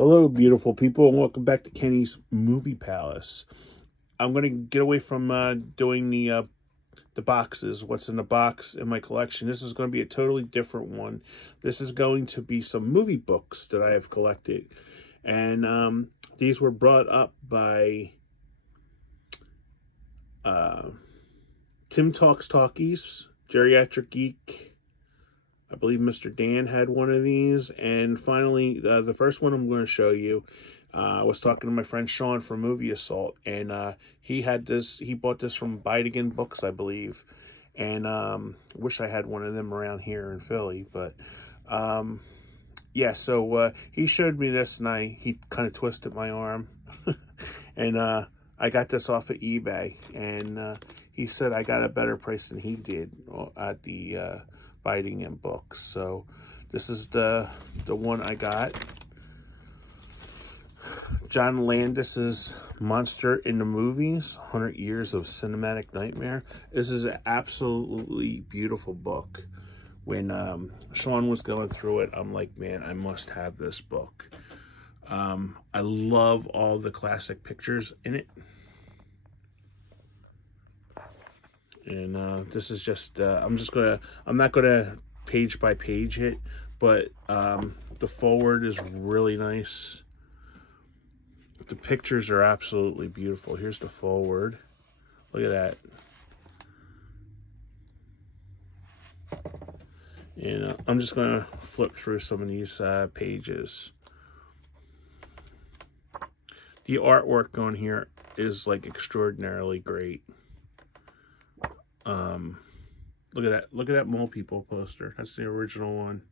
Hello, beautiful people, and welcome back to Kenny's Movie Palace. I'm going to get away from doing the boxes, what's in the box in my collection. This is going to be a totally different one. This is going to be some movie books that I have collected. And these were brought up by Tim Talks Talkies, Geriatric Geek. I believe Mr. Dan had one of these. And finally, the first one I'm going to show you, I was talking to my friend Sean from Movie Assault, and he had this. He bought this from Buy It Again Books, I believe. And wish I had one of them around here in Philly. But yeah, so he showed me this, and he kind of twisted my arm. And I got this off of eBay, and he said I got a better price than he did at the Buy It Again Books. So this is the one I got. John Landis's Monster in the Movies, 100 Years of Cinematic Nightmare. This is an absolutely beautiful book. When Sean was going through it, I'm like, man, I must have this book. I love all the classic pictures in it. And this is just, I'm not gonna page by page it, but the forward is really nice. The pictures are absolutely beautiful. Here's the forward. Look at that. And I'm just gonna flip through some of these pages. The artwork on here is like extraordinarily great. Look at that. Look at that Mole People poster. That's the original one.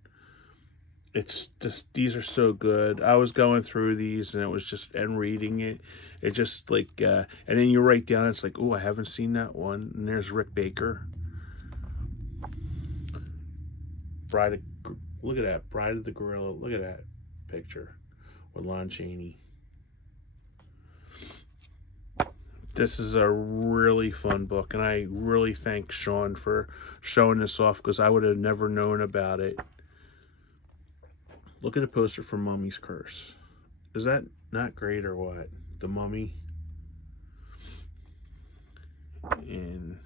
It's just, these are so good. I was going through these, and it was just, and reading it, it just like, and then you write down, it's like, oh, I haven't seen that one. And there's Rick Baker. Look at that, Bride of the Gorilla. Look at that picture with Lon Chaney. This is a really fun book, and I really thank Sean for showing this off, because I would have never known about it. Look at the poster for Mummy's Curse. Is that not great or what? The Mummy. And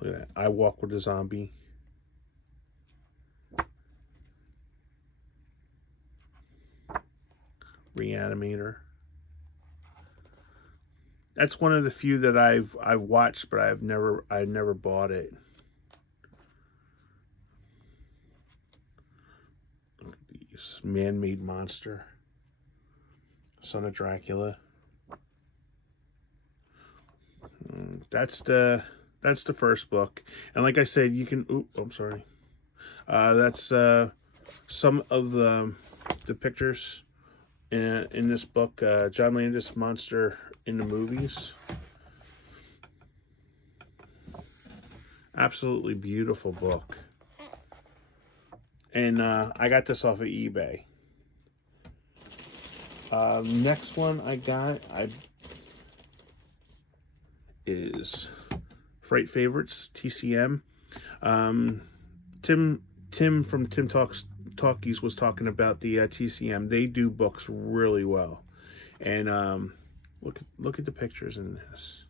look at that. I Walk with a Zombie. Reanimator. That's one of the few that I've watched, but I've never bought it. Look at these. Man-Made Monster. Son of Dracula. That's the first book. And like I said, you can, oops, I'm sorry. That's some of the pictures in this book. John Landis, Monster in the Movies. Absolutely beautiful book. And I got this off of eBay. Next one I got is Fright Favorites, TCM. Tim from Tim Talkies was talking about the TCM. They do books really well. And look at the pictures in this.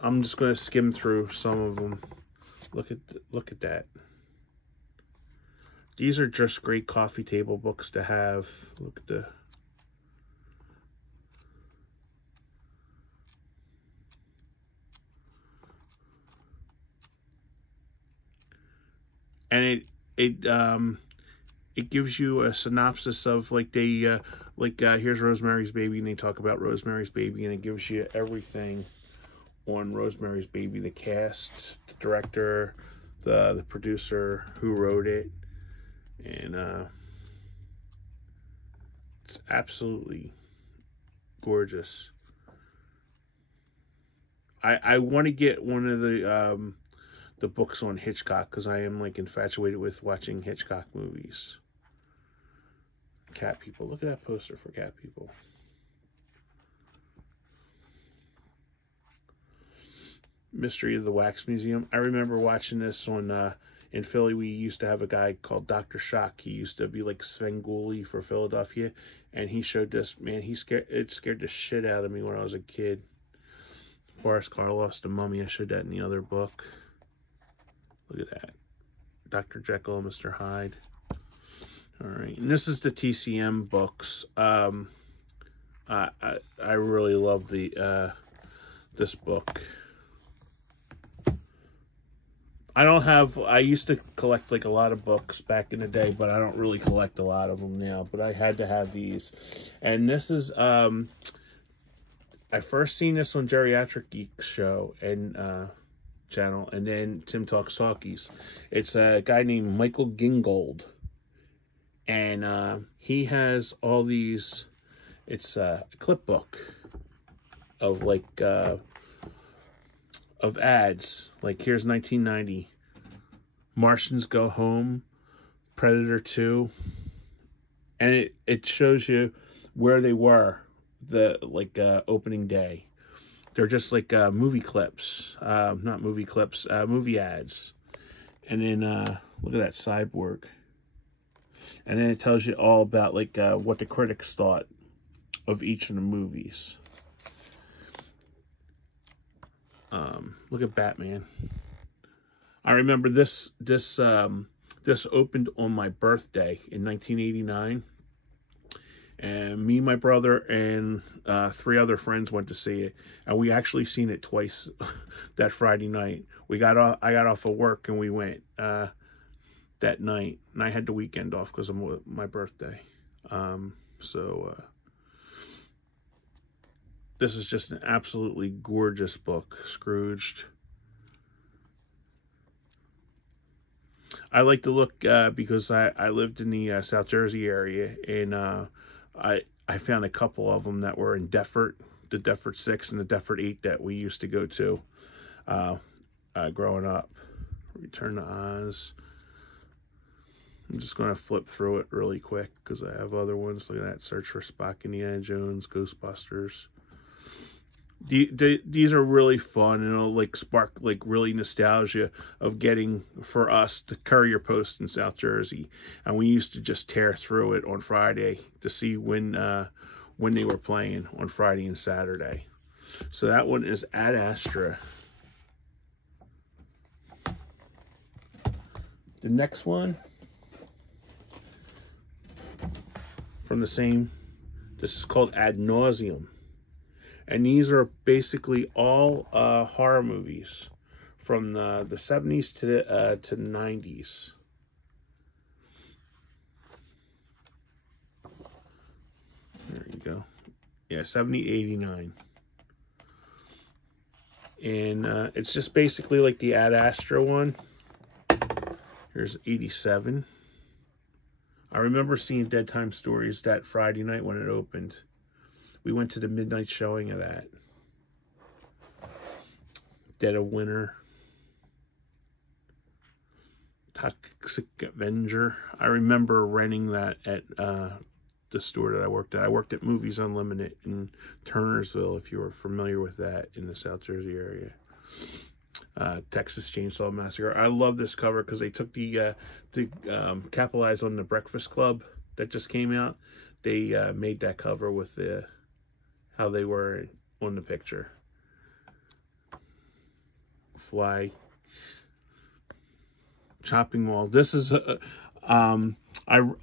I'm just going to skim through some of them. Look at that. These are just great coffee table books to have. Look at the, and it gives you a synopsis of, like, they here's Rosemary's Baby, and they talk about Rosemary's Baby, and it gives you everything on Rosemary's Baby: the cast, the director, the producer, who wrote it. And it's absolutely gorgeous. I want to get one of the books on Hitchcock, because I am like infatuated with watching Hitchcock movies. Cat People. Look at that poster for Cat People. Mystery of the Wax Museum. I remember watching this on in Philly, we used to have a guy called Dr. Shock. He used to be like Svengoolie for Philadelphia, and he showed this. Man, it scared the shit out of me when I was a kid. Boris Karloff's The Mummy. I showed that in the other book. Look at that. Dr. Jekyll and Mr. Hyde. All right, and this is the TCM books. I really love this book. I used to collect like a lot of books back in the day, but I don't really collect a lot of them now, but I had to have these. And this is, I first seen this on Geriatric Geek show and channel, and then Tim Talks Talkies. It's a guy named Michael Gingold, and he has all these. It's a clip book of like of ads. Like here's 1990, Martians Go Home, Predator 2, and it shows you where they were the opening day. They're just like movie clips, not movie clips, movie ads. And then look at that cyborg. And then it tells you all about like what the critics thought of each of the movies. Look at Batman. I remember this opened on my birthday in 1989, and me, my brother, and 3 other friends went to see it, and we actually seen it twice that Friday night. I got off of work and we went that night, and I had the weekend off because of my birthday. This is just an absolutely gorgeous book, Scrooged. I like to look because I lived in the South Jersey area, and I found a couple of them that were in Deptford, the Deptford 6 and the Deptford 8 that we used to go to growing up. Return to Oz. I'm just going to flip through it really quick because I have other ones. Look at that. Search for Spock, Indiana Jones, Ghostbusters. These are really fun, and it'll like spark like really nostalgia of getting, for us, the Courier Post in South Jersey, and we used to just tear through it on Friday to see when they were playing on Friday and Saturday. So that one is Ad Astra. The next one from the same, this is called Ad Nauseum. And these are basically all horror movies from the 70s to the 90s. There you go. Yeah, 70, 89. And it's just basically like the Ad Astra one. Here's 87. I remember seeing Dead Time Stories that Friday night when it opened. We went to the midnight showing of that. Dead of Winter. Toxic Avenger. I remember renting that at the store that I worked at. I worked at Movies Unlimited in Turnersville, if you were familiar with that, in the South Jersey area. Texas Chainsaw Massacre. I love this cover because they took the capitalize on the Breakfast Club that just came out. They made that cover with the how they were on the picture. Fly. Chopping Mall. This is I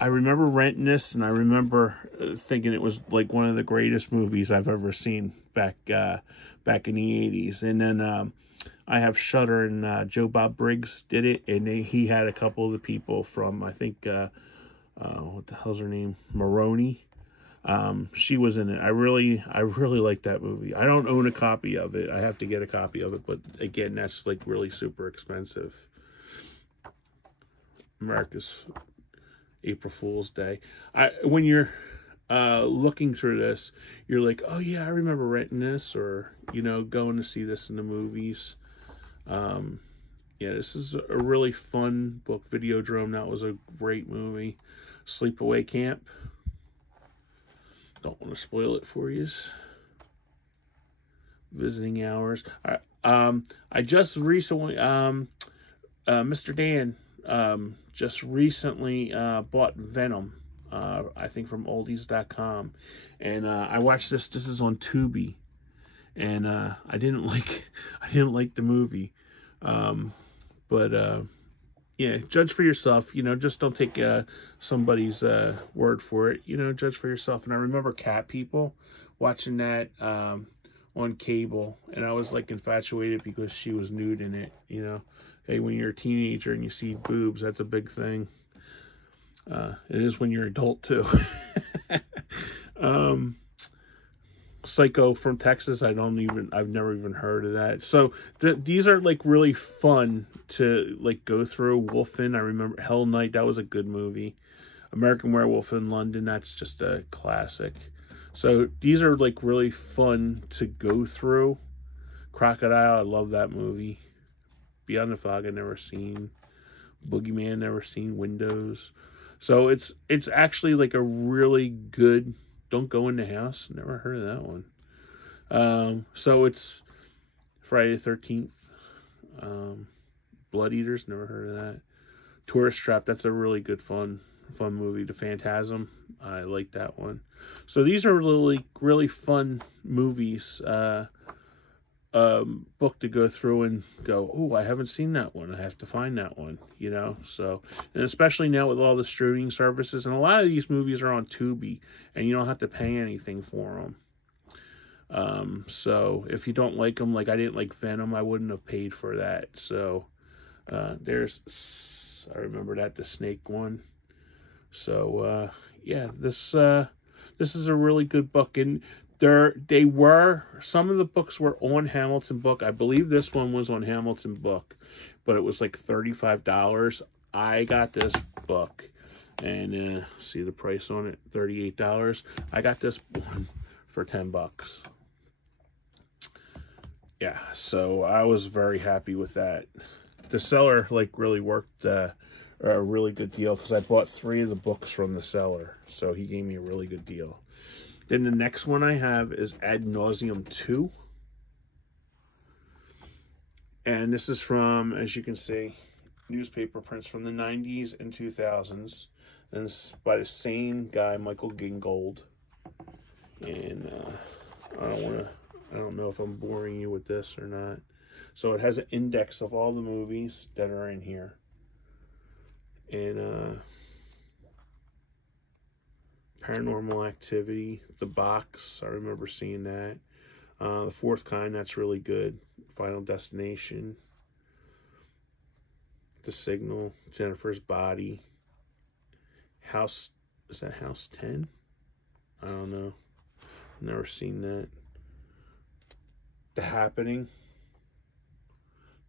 remember renting this, and I remember thinking it was like one of the greatest movies I've ever seen back in the 80s. And then I have Shudder, and Joe Bob Briggs did it, and he had a couple of the people from, I think what the hell's her name, Maroney. She was in it. I really like that movie. I don't own a copy of it. I have to get a copy of it, but again, that's like really super expensive. America's April Fool's Day. When you're looking through this, you're like, oh yeah, I remember renting this, or going to see this in the movies. Yeah, this is a really fun book. Videodrome, that was a great movie. Sleepaway Camp. Don't want to spoil it for you. Visiting Hours. I just recently, Mr. Dan just recently bought Venom, I think from oldies.com, and I watched this. This is on Tubi, and I didn't like the movie, but yeah, judge for yourself. You know, just don't take somebody's word for it. You know, judge for yourself. And I remember Cat People, watching that on cable, and I was like infatuated because she was nude in it. You know, hey, when you're a teenager and you see boobs, that's a big thing. It is when you're adult too. Psycho from Texas, I've never even heard of that. So these are like really fun to like go through. Wolfen, I remember Hell Night, that was a good movie. American Werewolf in London, that's just a classic. So these are like really fun to go through. Crocodile, I love that movie. Beyond the Fog, I never seen. Boogeyman, never seen. Windows. So it's actually like a really good. Don't Go in the House, never heard of that one. So it's Friday the 13th. Blood Eaters, never heard of that. Tourist Trap, that's a really good fun movie. The Phantasm, I like that one. So these are really fun movies. Book to go through and go, oh, I haven't seen that one, I have to find that one, you know. So, and especially now with all the streaming services, and a lot of these movies are on Tubi, and you don't have to pay anything for them. So if you don't like them, like I didn't like Venom, I wouldn't have paid for that. So there's, I remember that, the Snake one. So yeah, this is a really good book. And some of the books were on Hamilton Book. I believe this one was on Hamilton Book, but it was like $35. I got this book, and see the price on it, $38. I got this one for $10. Yeah, so I was very happy with that. The seller like really worked a really good deal, because I bought 3 of the books from the seller, so he gave me a really good deal. Then the next one I have is Ad Nauseam 2. And this is from, as you can see, newspaper prints from the 90s and 2000s. And it's by the same guy, Michael Gingold. And I don't know if I'm boring you with this or not. So it has an index of all the movies that are in here. And Paranormal Activity, The Box, I remember seeing that. The Fourth Kind, that's really good. Final Destination, The Signal, Jennifer's Body. House, is that House 10? I don't know. Never seen that. The Happening,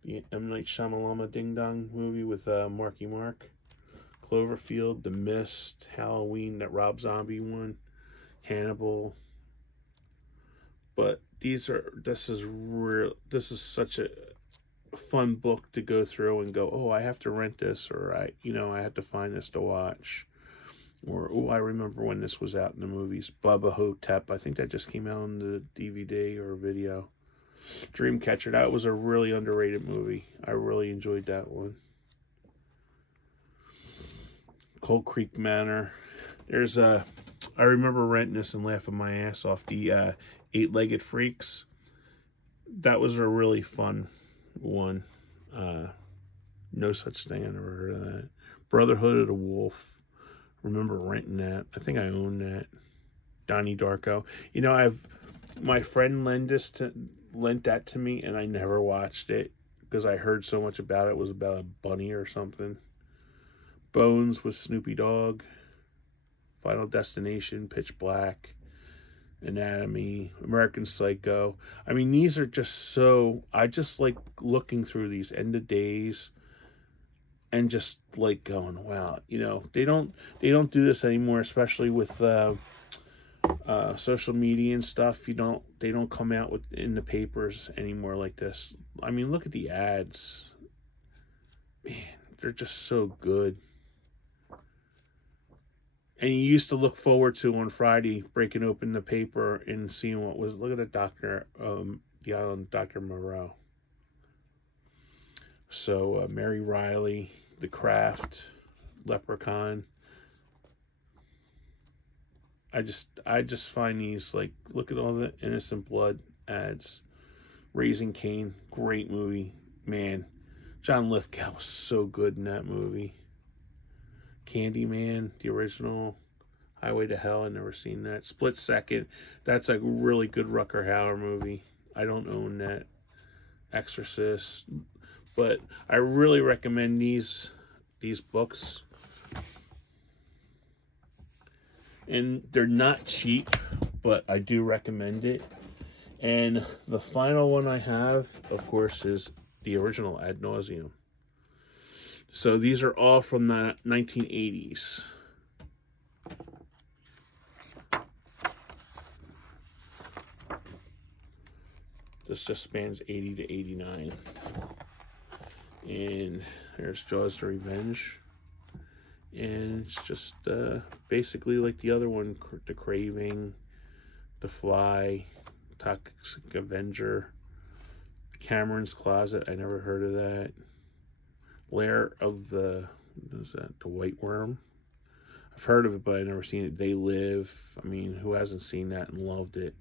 the M. Night Shyamalan Ding Dong movie with Marky Mark. Cloverfield, The Mist, Halloween, that Rob Zombie one, Hannibal. But this is such a fun book to go through and go, oh, I have to rent this, or I have to find this to watch. Or, oh, I remember when this was out in the movies. Bubba Hotep, I think that just came out on the DVD or video. Dreamcatcher, that was a really underrated movie. I really enjoyed that one. Cold Creek Manor. There's I remember renting this and laughing my ass off. The Eight-Legged Freaks. That was a really fun one. No Such Thing, I never heard of that. Brotherhood of the Wolf. Remember renting that. I think I own that. Donnie Darko. You know, my friend lent that to me, and I never watched it because I heard so much about it. It was about a bunny or something. Bones with Snoopy Dogg. Final Destination, Pitch Black, Anatomy, American Psycho. I mean, these are just so, I just like looking through these End of Days and just like going, wow, you know, they don't do this anymore, especially with social media and stuff. They don't come out in the papers anymore like this. I mean, look at the ads. Man, they're just so good. And you used to look forward to on Friday breaking open the paper and seeing what was. Look at the doctor, the island, Dr. Moreau. So Mary Riley, The Craft, Leprechaun. I just find these, like, look at all the Innocent Blood ads. Raising Cain, great movie. Man, John Lithgow was so good in that movie. Candyman, the original. Highway to Hell, I've never seen that. Split Second, that's a really good Rutger Hauer movie. I don't own that. Exorcist. But I really recommend these books. And they're not cheap, but I do recommend it. And the final one I have, of course, is the original Ad Nauseam. So these are all from the 1980s. This just spans 80 to 89. And there's Jaws the Revenge. And it's just basically like the other one, The Craving, The Fly, Toxic Avenger, Cameron's Closet, I never heard of that. Lair of the, what is that, the White Worm? I've heard of it, but I've never seen it. They Live. I mean, who hasn't seen that and loved it?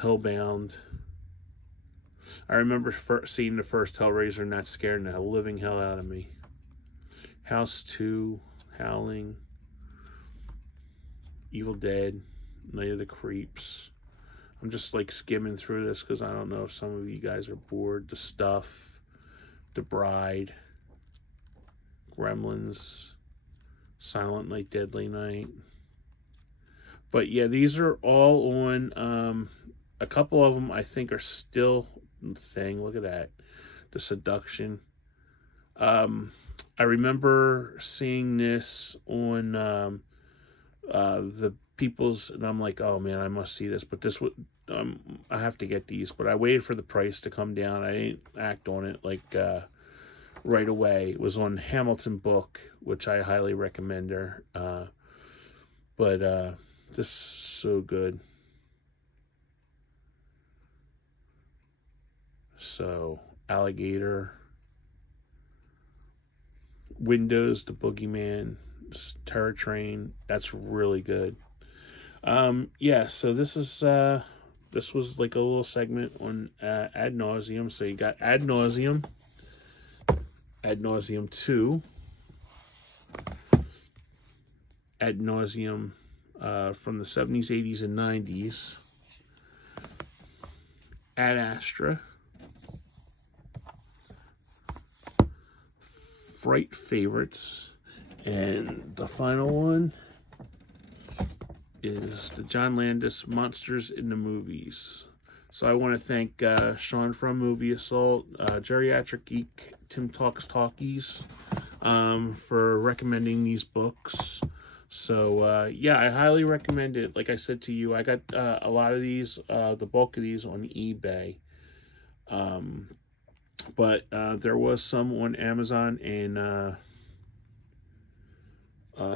Hellbound. I remember seeing the first Hellraiser, and that scared the living hell out of me. House 2, Howling, Evil Dead, Night of the Creeps. I'm just like skimming through this because I don't know if some of you guys are bored. The Stuff, The Bride, Gremlins, Silent Night, Deadly Night. But yeah, these are all on, a couple of them I think are still a thing. Look at that. The Seduction. I remember seeing this on the People's, and I'm like, oh man, I must see this. But this would, I have to get these. But I waited for the price to come down. I didn't act on it like right away. It was on Hamilton Book, which I highly recommend her. But this is so good. So, Alligator, Windows, The Boogeyman, Terror Train. That's really good. Yeah, so this is this was like a little segment on Ad Nauseam. So you got Ad Nauseam, Ad Nauseam 2, Ad Nauseam from the 70s, 80s, and 90s, Ad Astra, Fright Favorites, and the final one is the John Landis Monsters in the Movies. So I want to thank Sean from Movie Assault, Geriatric Geek, Tim Talks Talkies, for recommending these books. So yeah, I highly recommend it. Like I said to you, I got a lot of these, the bulk of these on eBay. But there was some on Amazon and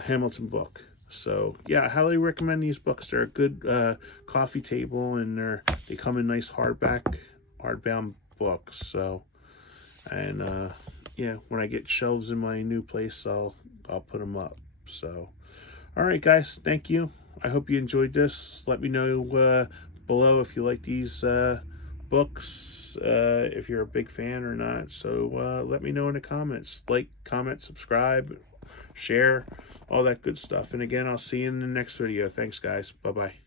Hamilton Book. So yeah, I highly recommend these books. They're a good coffee table, and they come in nice hardbound books. So, and yeah, when I get shelves in my new place, I'll put them up. So, all right, guys, thank you. I hope you enjoyed this. Let me know below if you like these books, if you're a big fan or not. So let me know in the comments. Like, comment, subscribe, share, all that good stuff. And again, I'll see you in the next video. Thanks, guys. Bye-bye.